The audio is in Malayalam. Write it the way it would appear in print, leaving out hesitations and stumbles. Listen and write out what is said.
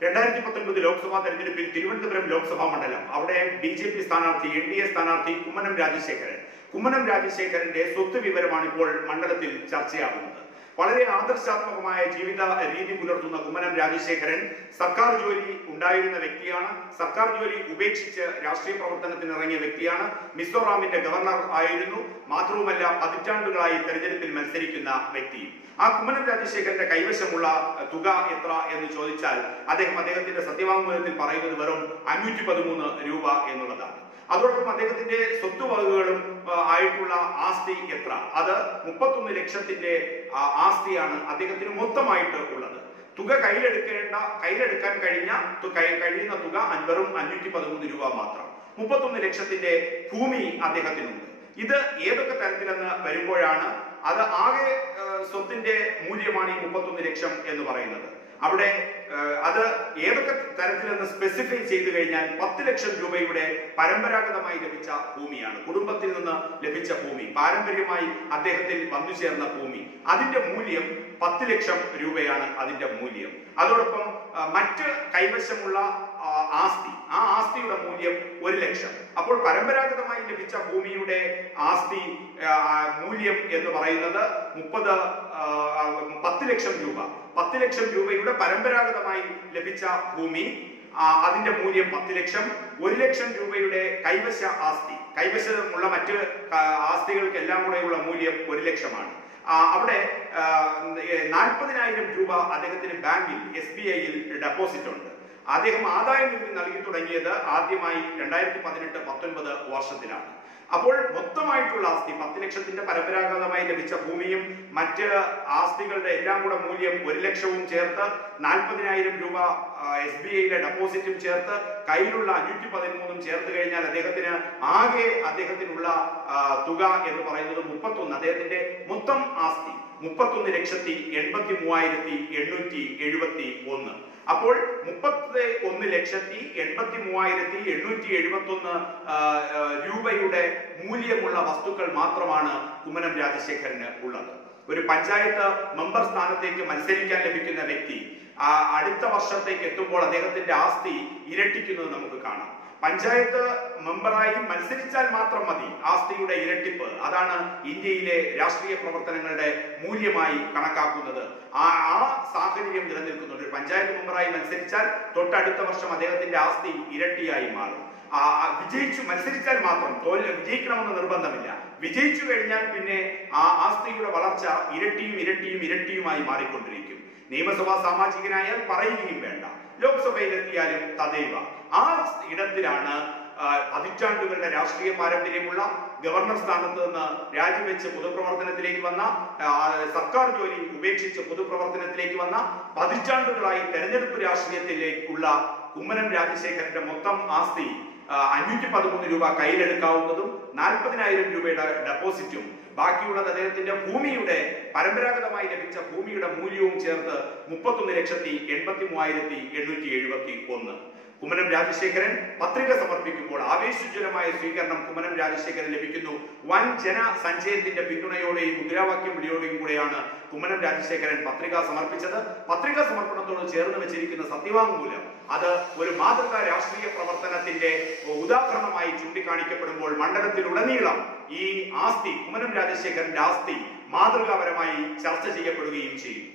2019 ലോക്സഭാ തെരഞ്ഞെടുപ്പിൽ തിരുവനന്തപുരം ലോക്സഭാ മണ്ഡലം അവിടെ BJP സ്ഥാനാർത്ഥി NDA സ്ഥാനാർത്ഥി കുമ്മനം രാജശേഖരന്റെ സ്വത്ത് വിവരമാണ് ഇപ്പോൾ മണ്ഡലത്തിൽ ചർച്ചയാകുന്നത്. വളരെ ആദർശാത്മകമായ ജീവിത രീതി പുലർത്തുന്ന കുമ്മനം രാജശേഖരൻ സർക്കാർ ജോലി ഉണ്ടായിരുന്ന വ്യക്തിയാണ്. സർക്കാർ ജോലി ഉപേക്ഷിച്ച് രാഷ്ട്രീയ പ്രവർത്തനത്തിന് ഇറങ്ങിയ വ്യക്തിയാണ്. മിസോറാമിന്റെ ഗവർണർ ആയിരുന്നു. മാത്രവുമല്ല, പതിറ്റാണ്ടുകളായി തെരഞ്ഞെടുപ്പിൽ മത്സരിക്കുന്ന വ്യക്തി. ആ കുമ്മനം രാജശേഖരന്റെ കൈവശമുള്ള തുക എത്ര എന്ന് ചോദിച്ചാൽ അദ്ദേഹത്തിന്റെ സത്യവാങ്മൂലത്തിൽ പറയുന്നത് വെറും 513 രൂപ എന്നുള്ളതാണ്. അതോടൊപ്പം അദ്ദേഹത്തിന്റെ സ്വത്തുവകകളും ആയിട്ടുള്ള ആസ്തി എത്ര? അത് 31 ലക്ഷത്തിന്റെ ആസ്തിയാണ് അദ്ദേഹത്തിന് മൊത്തമായിട്ട് ഉള്ളത്. തുക കയ്യിലെടുക്കാൻ കഴിയുന്ന തുക വെറും 513 രൂപ മാത്രം. 31 ലക്ഷത്തിന്റെ ഭൂമി അദ്ദേഹത്തിനുണ്ട്. ഇത് ഏതൊക്കെ തരത്തിലെന്ന് വരുമ്പോഴാണ് അത് ആകെ സ്വത്തിന്റെ മൂല്യമാണ് ഈ 31 ലക്ഷം എന്ന് പറയുന്നത്. അവിടെ അത് ഏതൊക്കെ തരത്തിലെന്ന് സ്പെസിഫൈ ചെയ്തു കഴിഞ്ഞാൽ 10 ലക്ഷം രൂപയുടെ പരമ്പരാഗതമായി ലഭിച്ച ഭൂമിയാണ്. കുടുംബത്തിൽ നിന്ന് ലഭിച്ച ഭൂമി, പാരമ്പര്യമായി അദ്ദേഹത്തിൽ വന്നു ചേർന്ന ഭൂമി, അതിന്റെ മൂല്യം 10 ലക്ഷം രൂപയാണ് അതിന്റെ മൂല്യം. അതോടൊപ്പം മറ്റ് കൈവശമുള്ള ആസ്തി, ആ ആസ്തിയുടെ മൂല്യം 1 ലക്ഷം. അപ്പോൾ പരമ്പരാഗതമായി ലഭിച്ച ഭൂമിയുടെ ആസ്തി മൂല്യം എന്ന് പറയുന്നത് 10 ലക്ഷം രൂപ. 10 ലക്ഷം രൂപയുടെ പരമ്പരാഗതമായി ലഭിച്ച ഭൂമി, അതിന്റെ മൂല്യം 10 ലക്ഷം. 1 ലക്ഷം രൂപയുടെ കൈവശമുള്ള മറ്റ് ആസ്തികൾക്കെല്ലാം കൂടെയുള്ള മൂല്യം 1 ലക്ഷമാണ്. അവിടെ 40,000 രൂപ അദ്ദേഹത്തിന് ബാങ്കിൽ SBI-യിൽ ഡെപ്പോസിറ്റ് ഉണ്ട്. അദ്ദേഹം ആദായ നികുതി നൽകി തുടങ്ങിയത് ആദ്യമായി 2018-19 വർഷത്തിലാണ്. അപ്പോൾ മൊത്തമായിട്ടുള്ള ആസ്തി 10 ലക്ഷത്തിന്റെ പരമ്പരാഗതമായി ലഭിച്ച ഭൂമിയും മറ്റ് ആസ്തികളുടെ എല്ലാം കൂടെ മൂല്യം 1 ലക്ഷവും ചേർത്ത് 40,000 രൂപ SBI-യിലെ ഡെപ്പോസിറ്റും ചേർത്ത് കയ്യിലുള്ള 513 ചേർത്ത് കഴിഞ്ഞാൽ അദ്ദേഹത്തിനുള്ള തുക എന്ന് പറയുന്നത് 31. അദ്ദേഹത്തിന്റെ മൊത്തം ആസ്തി 31,83,871. അപ്പോൾ 31,83,871 രൂപയുടെ മൂല്യമുള്ള വസ്തുക്കൾ മാത്രമാണ് കുമ്മനം രാജശേഖരന് ഉള്ളത്. ഒരു പഞ്ചായത്ത് മെമ്പർ സ്ഥാനത്തേക്ക് മത്സരിക്കാൻ ലഭിക്കുന്ന വ്യക്തി അടുത്ത വർഷത്തേക്ക് എത്തുമ്പോൾ അദ്ദേഹത്തിന്റെ ആസ്തി ഇരട്ടിക്കുന്നത് നമുക്ക് കാണാം. പഞ്ചായത്ത് മെമ്പറായി മത്സരിച്ചാൽ മാത്രം മതി ആസ്തിയുടെ ഇരട്ടിപ്പ്. അതാണ് ഇന്ത്യയിലെ രാഷ്ട്രീയ പ്രവർത്തനങ്ങളുടെ മൂല്യമായി കണക്കാക്കുന്നത്. ആ സാഹചര്യം നിലനിൽക്കുന്നുണ്ട്. ഒരു പഞ്ചായത്ത് മെമ്പറായി മത്സരിച്ചാൽ തൊട്ടടുത്ത വർഷം അദ്ദേഹത്തിന്റെ ആസ്തി ഇരട്ടിയായി മാറും. മത്സരിച്ചാൽ മാത്രം, വിജയിക്കണമെന്ന് നിർബന്ധമില്ല. വിജയിച്ചു കഴിഞ്ഞാൽ പിന്നെ ആ ആസ്തിയുടെ വളർച്ച ഇരട്ടിയുമായി മാറിക്കൊണ്ടിരിക്കും. നിയമസഭാ സാമാജികനായാൽ പറയുകയും വേണ്ട, ലോക്സഭയിലെത്തിയാലും തദൈവ. ആ ഇടത്തിലാണ് പതിറ്റാണ്ടുകളുടെ രാഷ്ട്രീയ പാരമ്പര്യമുള്ള ഗവർണർ സ്ഥാനത്ത് നിന്ന് രാജിവെച്ച് പൊതുപ്രവർത്തനത്തിലേക്ക് വന്ന, സർക്കാർ ജോലി ഉപേക്ഷിച്ച് പൊതുപ്രവർത്തനത്തിലേക്ക് വന്ന, പതിറ്റാണ്ടുകളായി തെരഞ്ഞെടുപ്പ് രാഷ്ട്രീയത്തിലേക്കുള്ള കുമ്മനം രാജശേഖരന്റെ മൊത്തം ആസ്തി 513 രൂപ കയ്യിലെടുക്കാവുന്നതും 40,000 രൂപയുടെ ഡെപ്പോസിറ്റും ബാക്കിയുള്ളത് അദ്ദേഹത്തിന്റെ ഭൂമിയുടെ പരമ്പരാഗതമായി ലഭിച്ച ഭൂമിയുടെ മൂല്യവും ചേർത്ത് 31,83,871. കുമ്മനം രാജശേഖരൻ പത്രിക സമർപ്പിക്കുമ്പോൾ ആവേശോജ്വലമായ സ്വീകരണം കുമ്മനം രാജശേഖരൻ ലഭിക്കുന്നു. വൻ ജനസഞ്ചയത്തിന്റെ പിന്തുണയോടെയും മുദ്രാവാക്യം വിളിയോടെയും കൂടെയാണ് കുമ്മനം രാജശേഖരൻ പത്രിക സമർപ്പിച്ചത്. പത്രികാ സമർപ്പണത്തോട് ചേർന്ന് വെച്ചിരിക്കുന്ന സത്യവാങ്മൂലം അത് ഒരു മാതൃകാ രാഷ്ട്രീയ പ്രവർത്തനത്തിന്റെ ഉദാഹരണമായി ചൂണ്ടിക്കാണിക്കപ്പെടുമ്പോൾ മണ്ഡലത്തിലുടനീളം ഈ ആസ്തി, കുമ്മനം രാജശേഖരന്റെ ആസ്തി മാതൃകാപരമായി ചർച്ച ചെയ്യപ്പെടുകയും ചെയ്യും.